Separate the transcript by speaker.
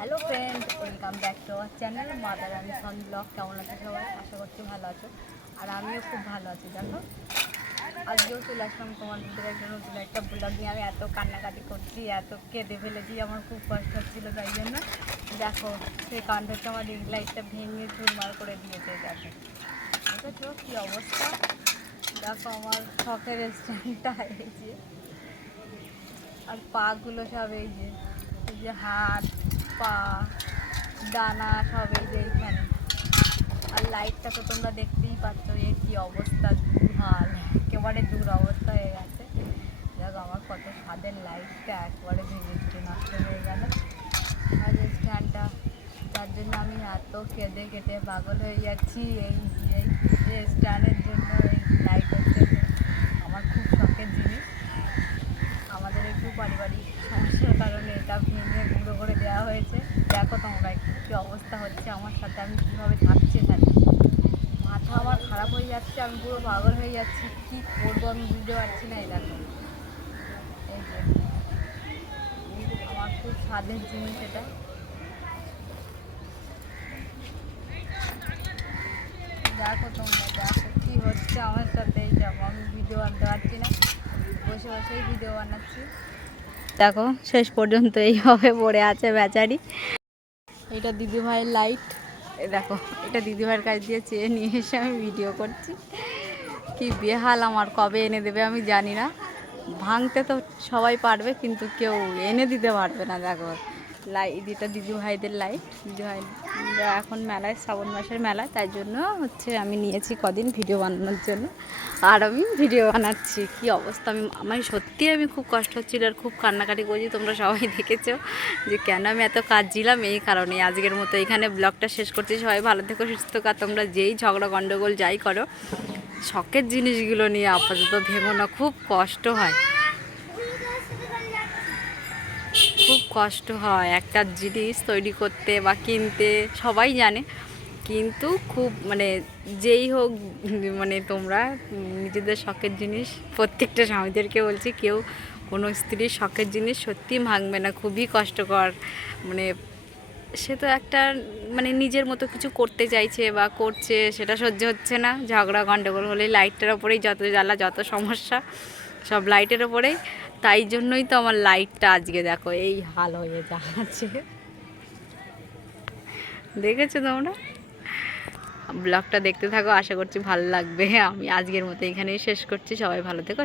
Speaker 1: Hello friend welcome back to our channel mother আমি son blog কেমন আছে সবাই? আশা করছি ভালো আছো। আর আমিও খুব ভালো আছি, দেখো। আজকেও চলে আসলাম তোমাদের একটা নতুন একটা ব্লগ নিয়ে। আমি এত কান্নাকাটি করছি, এত কেঁদে ফেলেছি, আমার খুব কষ্ট হচ্ছিল তাই জন্য। দেখো, সেই কাণ্ডটা আমার রিং লাইটটা ভেঙে চুরমার করে দিয়েছে, দেখো। দেখেছ কী অবস্থা? দেখো আমার শখের স্ট্যান্ডটা এই যে। আর পাগুলো সব এই যে এই যে হাত পা, ডানা সব এই যে এইখানে। আর লাইটটা তো তোমরা দেখতেই পাচ্ছ এর কি অবস্থা দুহাল একেবারে দূর অবস্থা হয়ে গেছে। দেখো আমার কত স্বাদের লাইটটা একবারে ভেঙে নষ্ট হয়ে গেল। আর এই স্ট্যান্ডটা, তার জন্য আমি এত কেঁদে কেটে পাগল হয়ে যাচ্ছি এই এই স্ট্যান্ডের জন্য এই লাইট হচ্ছে আমার খুব শখের জিনিস আমাদের একটু পারিবারিক সমস্যার কারণে এটা ভেঙে গুঁড়ো করে দেওয়া হয়েছে দেখো তোমরা কী অবস্থা হচ্ছে আমার সাথে? আমি কীভাবে থাকছি এখানে? মাথা আমার খারাপ হয়ে যাচ্ছে, আমি পুরো পাগল হয়ে যাচ্ছি। কী করব আমি বুঝতে পারছি না এই দেখো। এই আমার খুব স্বাদের জিনিস এটা। দেখো তোমরা, দেখো কী হচ্ছে আমার সাথে। এই দেখো, আমি ভিডিও আনতে পারছি না। বসে বসেই ভিডিও বানাচ্ছি। দেখো, শেষ পর্যন্ত এইভাবে পড়ে আছে বেচারি। এটা দিদিভাইয়ের লাইট দেখো, এটা দিদিভাইয়ের কাছ দিয়ে চেয়ে নিয়ে এসে আমি ভিডিও করছি। কি বেহাল আমার, কবে এনে দেবে আমি জানি না। ভাঙতে তো সবাই পারবে, কিন্তু কেউ এনে দিতে পারবে না, দেখো। লাইট এটা দিদিভাইদের লাইট দিদিভাই এখন মেলায়, শ্রাবণ মাসের মেলা তাই জন্য হচ্ছে আমি নিয়েছি কদিন ভিডিও বানানোর জন্য। আর আমি ভিডিও বানাচ্ছি, কি অবস্থা? আমি আমার সত্যি আমি খুব কষ্ট হচ্ছিল আর খুব কান্নাকাটি করছি, তোমরা সবাই দেখেছ যে কেন আমি এত কাজ ছিলাম এই কারণে আজকের মতো এখানে ব্লগটা শেষ করছি। সবাই ভালো থেকো, সুস্থ থাকো। আর তোমরা যেই ঝগড়া গণ্ডগোল যাই করো, শখের জিনিসগুলো নিয়ে আপাতত ভেঙো না, খুব কষ্ট হয়। খুব কষ্ট হয় একটা জিনিস তৈরি করতে বা কিনতে, সবাই জানে। কিন্তু খুব মানে যেই হোক মানে তোমরা, নিজেদের শখের জিনিস, প্রত্যেকটা স্বামীদেরকে বলছি, কেউ কোনো স্ত্রীর শখের জিনিস সত্যিই ভাঙবে না, খুবই কষ্টকর। মানে সে তো একটা মানে নিজের মতো কিছু করতে চাইছে বা করছে, সেটা সহ্য হচ্ছে না। ঝগড়া গণ্ডগোল হলে লাইটটার ওপরেই যত জ্বালা, যত সমস্যা। সব লাইটের ওপরেই তাই জন্যই তো আমার লাইটটা আজকে দেখো, এই হাল হয়ে যাচ্ছে। দেখেছ তোমরা? ব্লগটা দেখতে থাকো, আশা করছি ভালো লাগবে। আমি আজকের মতো এখানেই শেষ করছি। সবাই ভালো থেকো।